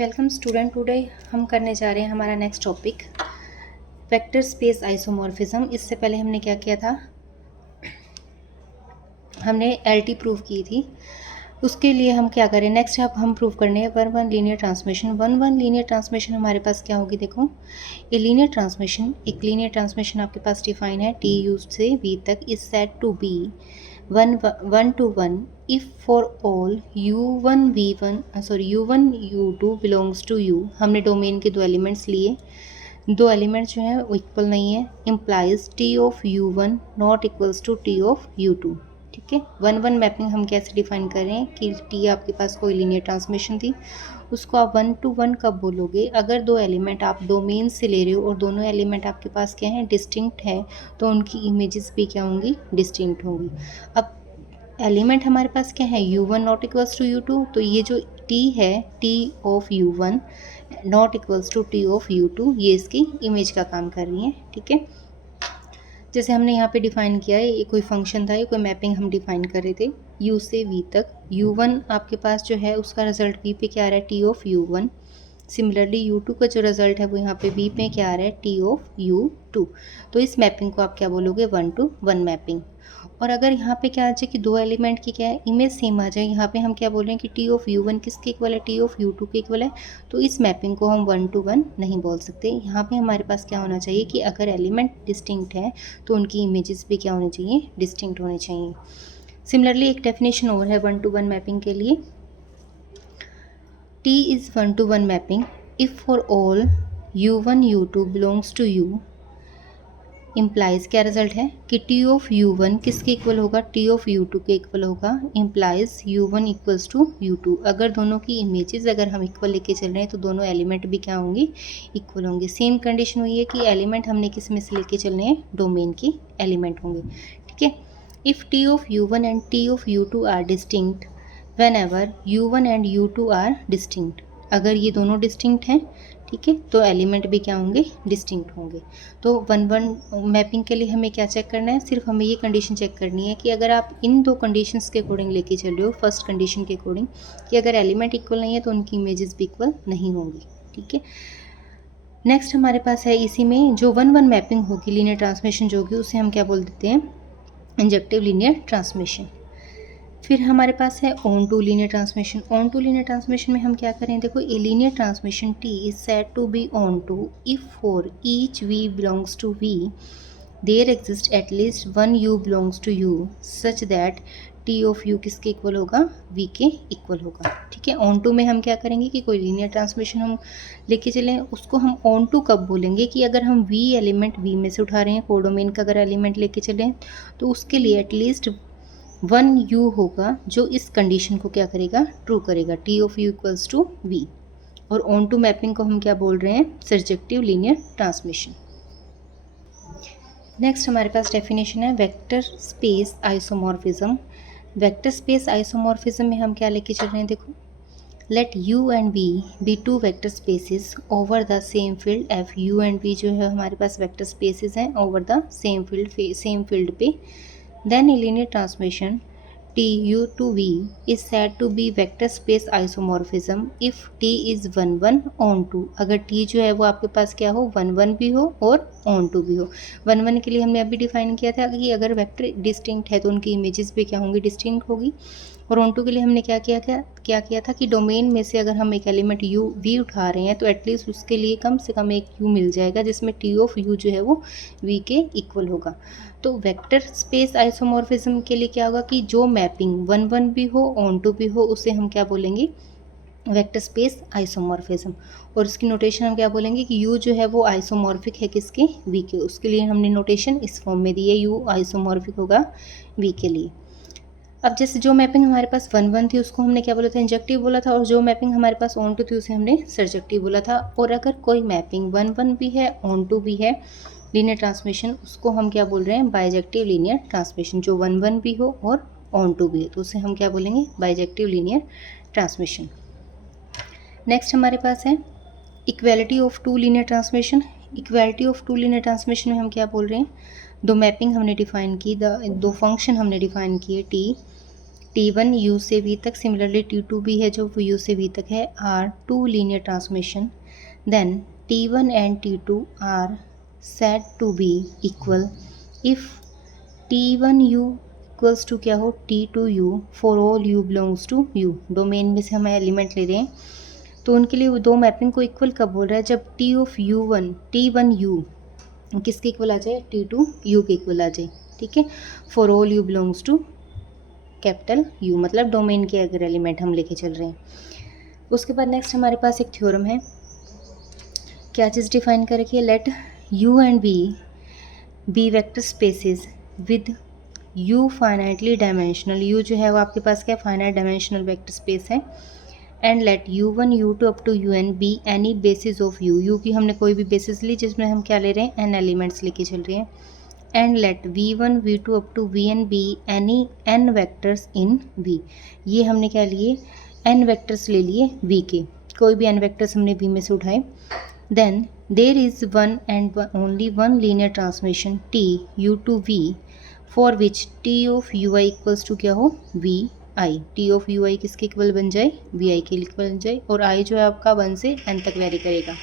Welcome student. Today हम करने जा रहे हैं हमारा next topic vector space isomorphism. इससे पहले हमने क्या किया था, हमने एलटी प्रूव की थी। उसके लिए हम क्या करें, नेक्स्ट अब हम प्रूव करने हैं one one linear transmission. One linear transmission हमारे पास क्या होगी, देखो ये लीनियर ट्रांसमिशन, एक लीनियर ट्रांसमिशन आपके पास डिफाइन है टी यू से वी तक is said to be one to one if for all u1 v1 u1 u2 belongs to u। हमने डोमेन के दो एलिमेंट्स लिए, दो एलिमेंट्स जो हैं वो इक्वल नहीं है, implies t of u1 not equals to t of u2। ठीक है, वन वन मैपिंग हम कैसे डिफाइन कर रहे हैं कि t आपके पास कोई लीनियर ट्रांसमिशन थी, उसको आप वन टू वन कब बोलोगे, अगर दो एलिमेंट आप डोमेन से ले रहे हो और दोनों एलिमेंट आपके पास क्या है, डिस्टिंक्ट है, तो उनकी इमेजेस भी क्या होंगी, डिस्टिंक्ट होंगी। अब एलिमेंट हमारे पास क्या है, u1 not equals to u2, तो ये जो t है t of u1 not equals to t of u2, ये इसकी इमेज का काम कर रही है। ठीक है, जैसे हमने यहाँ पे डिफाइन किया है, ये कोई फंक्शन था, ये कोई मैपिंग हम डिफाइन कर रहे थे u से v तक। u1 आपके पास जो है उसका रिजल्ट v पे क्या आ रहा है, t of u1। Similarly u2 का जो रिजल्ट है वो यहाँ पे v पे क्या आ रहा है, t ऑफ u2। तो इस मैपिंग को आप क्या बोलोगे, वन टू वन मैपिंग। और अगर यहाँ पे क्या आ जाए कि दो एलिमेंट की क्या है, इमेज सेम आ जाए, यहाँ पे हम क्या बोल रहे हैं कि टी ऑफ u1 किसके इक्वल है, टी ऑफ u2 के इक्वल है, तो इस मैपिंग को हम वन टू वन नहीं बोल सकते। यहाँ पे हमारे पास क्या होना चाहिए कि अगर एलिमेंट डिस्टिंक्ट है तो उनकी इमेजेस भी क्या होनी चाहिए, डिस्टिंक्ट होने चाहिए। सिमिलरली एक डेफिनेशन और है वन टू वन मैपिंग के लिए, T is one to one mapping if for all u1 u2 belongs to u implies, क्या रिजल्ट है कि T ऑफ u1 किसके इक्वल होगा, T ऑफ u2 के इक्वल होगा, implies u1 equals to u2। अगर दोनों की इमेजेस अगर हम इक्वल लेके चल रहे हैं तो दोनों एलिमेंट भी क्या होंगे, इक्वल होंगे। सेम कंडीशन हुई है कि एलिमेंट हमने किस में से लेके चलने हैं, डोमेन की एलिमेंट होंगे। ठीक है, if T of u1 and T of u2 are distinct whenever u1 and u2 are distinct, अगर ये दोनों डिस्टिंक्ट हैं, ठीक है, तो एलिमेंट भी क्या होंगे, डिस्टिंक्ट होंगे। तो वन वन मैपिंग के लिए हमें क्या चेक करना है, सिर्फ हमें ये कंडीशन चेक करनी है कि अगर आप इन दो कंडीशंस के अकॉर्डिंग लेके चल रहे हो, फर्स्ट कंडीशन के अकॉर्डिंग कि अगर एलिमेंट इक्वल नहीं है तो उनकी इमेजेस भी इक्वल नहीं होंगी। ठीक है, नेक्स्ट हमारे पास है इसी में जो वन वन मैपिंग होगी, लीनियर ट्रांसमिशन जो होगी, उसे हम क्या बोल देते हैं, इंजेक्टिव लीनियर ट्रांसमिशन। फिर हमारे पास है onto linear transmission. Onto linear transmission में हम क्या करें, देखो a linear transmission T is said to be onto if for each v belongs to v there exist at least one u belongs to u such that T of u किसके equal होगा, v के equal होगा। ठीक है, on to में हम क्या करेंगे कि कोई लीनियर ट्रांसमिशन हम लेके चलें, उसको हम ऑन टू कब बोलेंगे कि अगर हम वी एलिमेंट वी में से उठा रहे हैं, कोडोमेन का अगर एलिमेंट लेके चलें तो उसके लिए एटलीस्ट वन यू होगा जो इस कंडीशन को क्या करेगा, ट्रू करेगा, T of u equals to v. और ऑन टू मैपिंग को हम क्या बोल रहे हैं, सर्जेक्टिव लीनियर ट्रांसमिशन। नेक्स्ट हमारे पास डेफिनेशन है vector space isomorphism. Vector space isomorphism में हम क्या लेके चल रहे हैं, देखो let u and v be two vector spaces over the same field F. u and v जो है हमारे पास वेक्टर स्पेसिस हैं ओवर द सेम फील्ड पे। Then a linear transmission Tu to V is said to be vector space isomorphism if T is 1 1 on 2। अगर T जो है वो आपके पास क्या हो, 1 1 भी हो और on 2 भी हो। 1 1 के लिए हमने अभी डिफाइन किया था कि अगर वेक्टर डिस्टिंक्ट है तो उनकी इमेजेस भी क्या होंगी, डिस्टिंक्ट होगी। और ऑन टू के लिए हमने क्या किया था कि डोमेन में से अगर हम एक एलिमेंट u v उठा रहे हैं तो एटलीस्ट उसके लिए कम से कम एक u मिल जाएगा जिसमें t ऑफ u जो है वो v के इक्वल होगा। तो वेक्टर स्पेस आइसोमॉर्फिज्म के लिए क्या होगा कि जो मैपिंग वन वन भी हो, ऑन टू भी हो, उसे हम क्या बोलेंगे, वेक्टर स्पेस आइसोमॉर्फिज्म। और इसकी नोटेशन हम क्या बोलेंगे कि u जो है वो आइसोमॉर्फिक है किसके, v के। उसके लिए हमने नोटेशन इस फॉर्म में दी है, u आइसोमॉर्फिक होगा v के लिए। अब जैसे जो मैपिंग हमारे पास वन वन थी उसको हमने क्या बोला था, इंजेक्टिव बोला था, और जो मैपिंग हमारे पास ऑन टू थी उसे हमने सर्जेक्टिव बोला था। और अगर कोई मैपिंग वन वन भी है, ऑन टू भी है, लीनियर ट्रांसमिशन, उसको हम क्या बोल रहे हैं, बाइजेक्टिव लीनियर ट्रांसमिशन। जो वन वन भी हो और ऑन टू भी है तो उसे हम क्या बोलेंगे, बाइजेक्टिव लीनियर ट्रांसमिशन। नेक्स्ट हमारे पास है equality of two linear transmission. Equality of two linear transmission में हम क्या बोल रहे हैं, दो मैपिंग हमने डिफाइन की, दो फंक्शन हमने डिफाइन किए टी T1 U से V तक, सिमिलरली T2 भी है जो वो U से V तक है, are two linear transmission, then T1 and T2 are said to be equal if T1U equals to क्या हो T2U for all U belongs to U। Domain में से हम एलिमेंट ले रहे हैं तो उनके लिए वो दो मैपिंग को इक्वल कब बोल रहा है, जब T ऑफ U1 T1U किसके इक्वल आ जाए, T2U के इक्वल आ जाए, ठीक है। For all U belongs to capital U, मतलब डोमेन के अगर एलिमेंट हम लेके चल रहे हैं। उसके बाद नेक्स्ट हमारे पास एक थ्योरम है, क्या चीज़ डिफाइन कर रखी है, let U and V be vector spaces with U finitely dimensional. U जो है वो आपके पास क्या फाइनाइट डायमेंशनल वेक्टर स्पेस है, and let U1 U2 up to UN be any basis of U की हमने कोई भी बेसिस ली जिसमें हम क्या ले रहे हैं, n एलिमेंट्स लेके चल रहे हैं, and let V1 V2 up to Vn be any n vectors in V। ये हमने क्या लिए, n वेक्टर्स ले लिए V के, कोई भी n वेक्टर्स हमने V में से उठाए। Then there is one and only one linear transmission T U to V for which T of UI equals to क्या हो VI। T ऑफ UI किसके इक्वल बन जाए, VI के इक्वल बन जाए, और I जो है आपका 1 से n तक वेरी करेगा।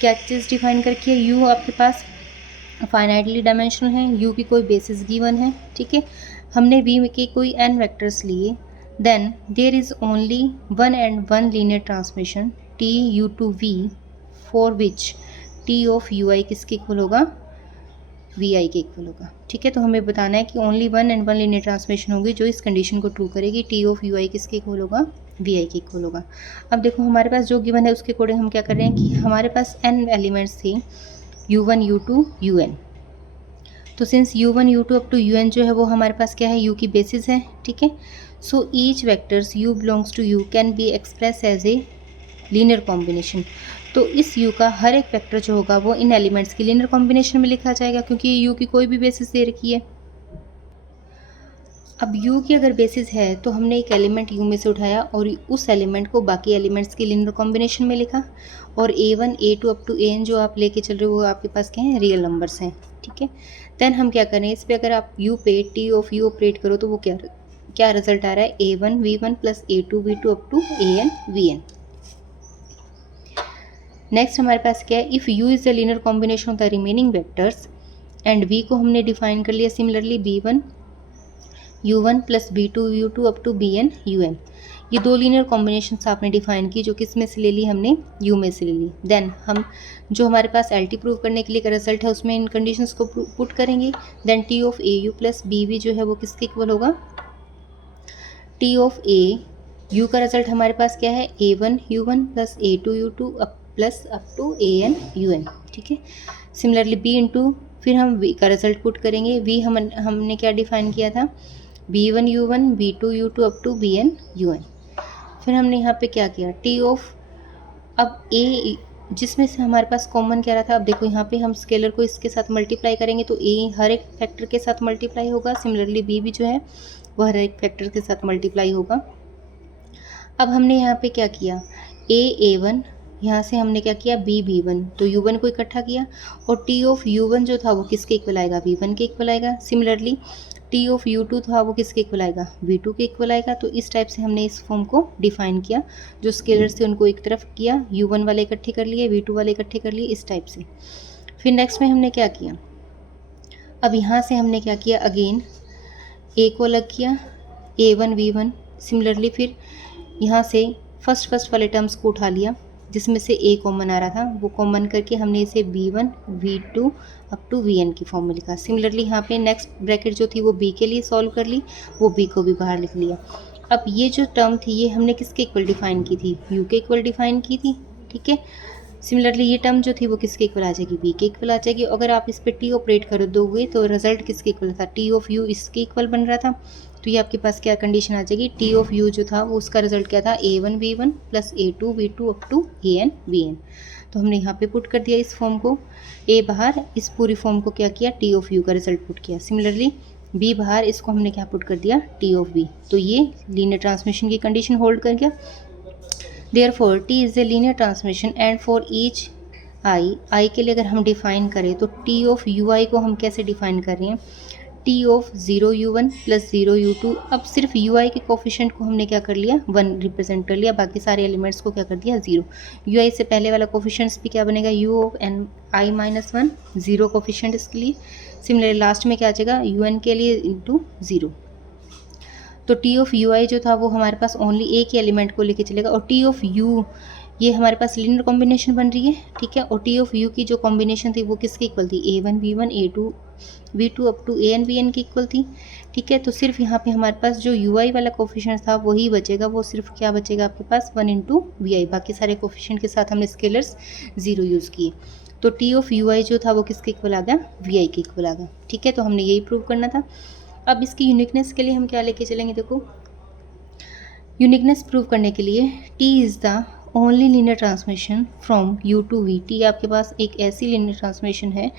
क्या चीज़ डिफाइन करके है, U आपके पास फाइनाइटली डायमेंशनल है, U की कोई बेसिस गिवन है, ठीक है। हमने V के कोई n वेक्टर्स लिए, then there is only one and one linear transmission T U to V for which T of UI किसके इक्वल होगा, VI के इक्वल होगा, ठीक है। तो हमें बताना है कि only one and one linear transmission होगी जो इस कंडीशन को ट्रू करेगी, T ऑफ UI किसके इक्वल होगा, VI के इक्वल होगा। अब देखो हमारे पास जो गिवन है उसके अकॉर्डिंग हम क्या कर रहे हैं कि हमारे पास n एलिमेंट्स थे U1 U2 UN, तो since U1 U2 up to UN जो है वो हमारे पास क्या है, U की बेसिस है, ठीक है। So each vectors U belongs to U can be express as a linear combination. तो इस U का हर एक वेक्टर जो होगा वो इन एलिमेंट्स की लीनियर कॉम्बिनेशन में लिखा जाएगा, क्योंकि ये U की कोई भी बेसिस दे रखी है। अब U की अगर बेसिस है तो हमने एक एलिमेंट U में से उठाया और उस एलिमेंट को बाकी एलिमेंट्स की लीनियर कॉम्बिनेशन में लिखा, और A1 A2 up to AN जो आप लेके चल रहे हो वो आपके पास क्या है, रियल नंबर्स हैं, ठीक है। देन हम क्या करें, इस पर अगर आप U पे T ऑफ U ऑपरेट करो तो वो क्या रिजल्ट आ रहा है, A1 V1 plus A2 V2 up to AN VN। Next हमारे पास क्या है, if U is the linear combination of the remaining vectors, and V को हमने डिफाइन कर लिया similarly B1 U1 plus B2 U2 up to BN UN। ये दो लीनियर कॉम्बिनेशंस आपने डिफाइन की जो किस में से ले ली, हमने U में से ले ली। देन हम जो हमारे पास LT प्रूव करने के लिए का रिजल्ट है उसमें इन कंडीशंस को पुट करेंगे, then T of AU plus BV जो है वो किसके इक्वल होगा, T ऑफ A U का रिजल्ट हमारे पास क्या है, A1 U1 plus A2 U2 plus up to AN UN, ठीक है। सिमिलरली B इंटू फिर हम V का रिजल्ट पुट करेंगे, V हमने क्या डिफाइन किया था, B1 U1 B2 U2 up to BN UN। फिर हमने यहाँ पे क्या किया, T ऑफ अब A जिसमें से हमारे पास कॉमन क्या रहा था, अब देखो यहाँ पे हम स्केलर को इसके साथ मल्टीप्लाई करेंगे तो A हर एक फैक्टर के साथ मल्टीप्लाई होगा, सिमिलरली B भी जो है वह हर एक फैक्टर के साथ मल्टीप्लाई होगा। अब हमने यहाँ पे क्या किया, A1 यहाँ से हमने क्या किया, B1, तो U1 को इकट्ठा किया, और T ऑफ U1 जो था वो किसके इक्वल आएगा, V1 के इक्वल आएगा। सिमिलरली T ऑफ U2 था वो किसके इक्वल आएगा, V2 के इक्वल आएगा। तो इस टाइप से हमने इस फॉर्म को डिफाइन किया, जो स्केलर थे उनको एक तरफ किया, U1 वाले इकट्ठे कर लिए, V2 वाले इकट्ठे कर लिए, इस टाइप से। फिर नेक्स्ट में हमने क्या किया, अब यहाँ से हमने क्या किया, अगेन A को अलग किया, A1 V1। सिमिलरली फिर यहाँ से फर्स्ट वाले टर्म्स को उठा लिया जिसमें से A कॉमन आ रहा था, वो कॉमन करके हमने इसे B1 V2 up to VN की फॉर्म में लिखा। सिमिलरली यहाँ पे नेक्स्ट ब्रैकेट जो थी वो B के लिए सॉल्व कर ली, वो B को भी बाहर लिख लिया। अब ये जो टर्म थी ये हमने किसके इक्वल डिफाइन की थी, U के इक्वल डिफाइन की थी, ठीक है। सिमिलरली ये टर्म जो थी वो किसके इक्वल आ जाएगी, B के इक्वल आ जाएगी। अगर आप इस पर T ऑपरेट कर दोगे तो रिजल्ट किसके इक्वल था, T ऑफ U इसके इक्वल बन रहा था। तो ये आपके पास क्या कंडीशन आ जाएगी, T ऑफ U जो था वो उसका रिजल्ट क्या था, A1 V1 plus A2 V2 up to AN VN। तो हमने यहाँ पे पुट कर दिया इस फॉर्म को, A बाहर, इस पूरी फॉर्म को क्या किया, T ऑफ U का रिजल्ट पुट किया। सिमिलरली B बाहर, इसको हमने क्या पुट कर दिया, T ऑफ B। तो ये लीनियर ट्रांसमिशन की कंडीशन होल्ड कर गया। Therefore T is a linear transmission and for each I के लिए अगर हम डिफाइन करें तो T ऑफ UI को हम कैसे डिफाइन कर रहे हैं, T of 0u1 plus 0u2। अब सिर्फ ui के कोफिशेंट को हमने क्या कर लिया, 1 रिप्रेजेंट कर लिया, बाकी सारे एलिमेंट्स को क्या कर दिया, 0। ui से पहले वाला कोफिशेंट्स भी क्या बनेगा, u of n i minus 1, 0 coefficient इसके लिए। सिमिलरली लास्ट में क्या आ जाएगा, un के लिए इंटू 0। तो टी ऑफ यू आई जो था वो हमारे पास ओनली एक ही एलिमेंट को लेके चलेगा, और टी ऑफ यू ये हमारे पास लीनियर कॉम्बिनेशन बन रही है, ठीक है। और टी ऑफ यू की जो कॉम्बिनेशन थी वो किसके इक्वल थी, a1 b1 a2 b2 up to an bn की इक्वल थी, ठीक है। तो सिर्फ यहाँ पे हमारे पास जो यू आई वाला कोफिशिएंट था वही बचेगा, वो सिर्फ क्या बचेगा आपके पास, 1 इंटू वी आई। बाकी सारे कोफिशिएंट के साथ हमने स्केलर्स 0 यूज़ किए। तो टी ऑफ यू आई जो था वो किसके इक्वल आ गया, वी आई के इक्वल आ गया, ठीक है। तो हमने यही प्रूव करना था। अब इसकी यूनिकनेस के लिए हम क्या लेके चलेंगे, देखो यूनिकनेस प्रूव करने के लिए T is the only linear transmission from U to V। T आपके पास एक ऐसी लीनियर ट्रांसमिशन है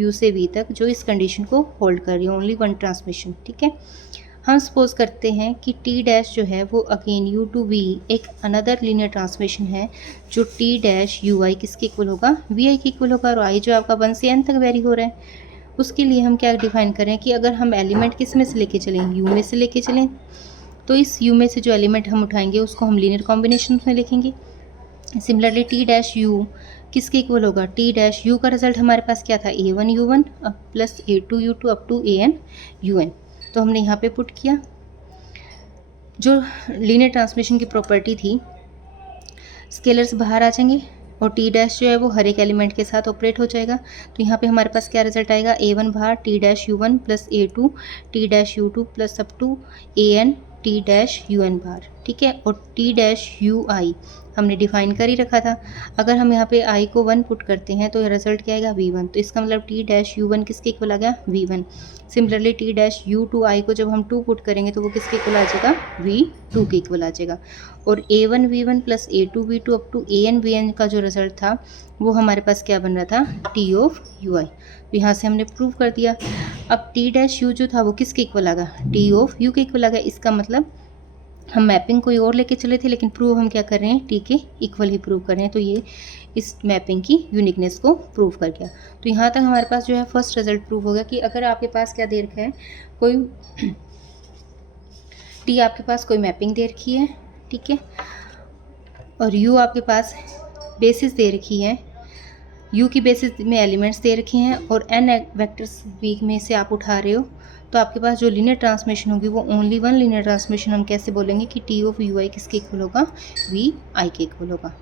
U से V तक जो इस कंडीशन को होल्ड कर रही है, ओनली वन ट्रांसमिशन, ठीक है। हम सपोज करते हैं कि T डैश जो है वो अगेन U टू V एक अनदर लीनियर ट्रांसमिशन है जो T डैश यू आई किसके इक्वल होगा, वी आई के इक्वल होगा, और आई जो आपका 1 से n तक वेरी हो रहा है। उसके लिए हम क्या डिफाइन करें कि अगर हम एलिमेंट किस में से लेके चलें, U में से लेके चलें, तो इस U में से जो एलिमेंट हम उठाएंगे उसको हम लीनियर कॉम्बिनेशन में लिखेंगे। सिमिलरली T डैश U किसके इक्वल होगा, T डैश U का रिजल्ट हमारे पास क्या था, a1 u1 plus a2 u2 up to an un। तो हमने यहाँ पे पुट किया, जो लीनियर ट्रांसमिशन की प्रॉपर्टी थी, स्केलर्स बाहर आ जाएंगे और T डैश जो है वो हर एक एलिमेंट के साथ ऑपरेट हो जाएगा। तो यहाँ पे हमारे पास क्या रिजल्ट आएगा, a1 बाहर T dash u1 plus a2 T dash u2 plus up to an T dash un बाहर, ठीक है। और T डैश ui हमने डिफाइन कर ही रखा था। अगर हम यहाँ पे i को 1 पुट करते हैं तो रिजल्ट क्या आएगा, v1। तो इसका मतलब T डैश u1 किसके इक्वल आ गया, v1। Similarly T dash u2 i को जब हम 2 पुट करेंगे तो वो किसके इक्वल आ जाएगा, v2 के इक्वल आ जाएगा। और a1 v1 plus a2 v2 up to an vn का जो रिजल्ट था वो हमारे पास क्या बन रहा था, T ऑफ ui। तो यहाँ से हमने प्रूव कर दिया। अब T डैश u जो था वो किसके इक्वल आ गया, T ऑफ u के इक्वल आ गया। इसका मतलब हम मैपिंग कोई और लेके चले थे, लेकिन प्रूव हम क्या कर रहे हैं, T के इक्वल ही प्रूव कर रहे हैं। तो ये इस मैपिंग की यूनिकनेस को प्रूव कर गया। तो यहाँ तक हमारे पास जो है फर्स्ट रिजल्ट प्रूव हो गया कि अगर आपके पास क्या दे रखा है, कोई T आपके पास कोई मैपिंग दे रखी है, ठीक है, और U आपके पास बेसिस दे रखी है, U की बेसिस में एलिमेंट्स दे रखे हैं, और n वेक्टर्स वीक में से आप उठा रहे हो, तो आपके पास जो लीनियर ट्रांसमिशन होगी वो ओनली वन लीनियर ट्रांसमिशन। हम कैसे बोलेंगे कि T ऑफ यू आई किसके इक्वल होगा, वी आई के इक्वल होगा।